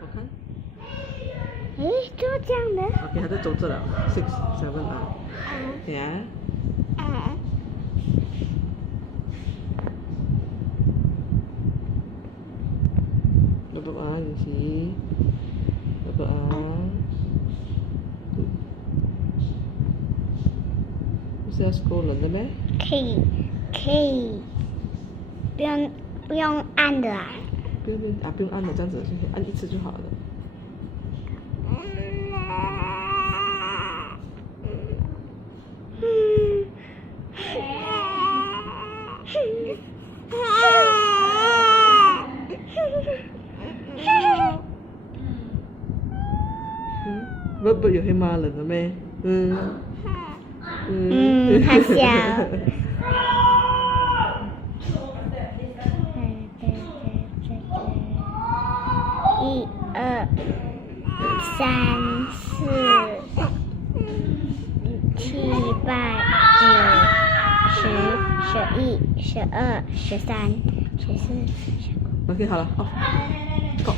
我看。就这样的。OK， 他在走这了。6、7啊。Yeah。Berdoa Yungsi. Berdoa. 不是要 scroll 人的咩？可以，不用按的啊。不用按的，这样子就可以按一次就好了。不也会骂人的咩？他笑。1、2、3、4、7、8、9、10、11、12、13、14、15。OK， 好了，好，够。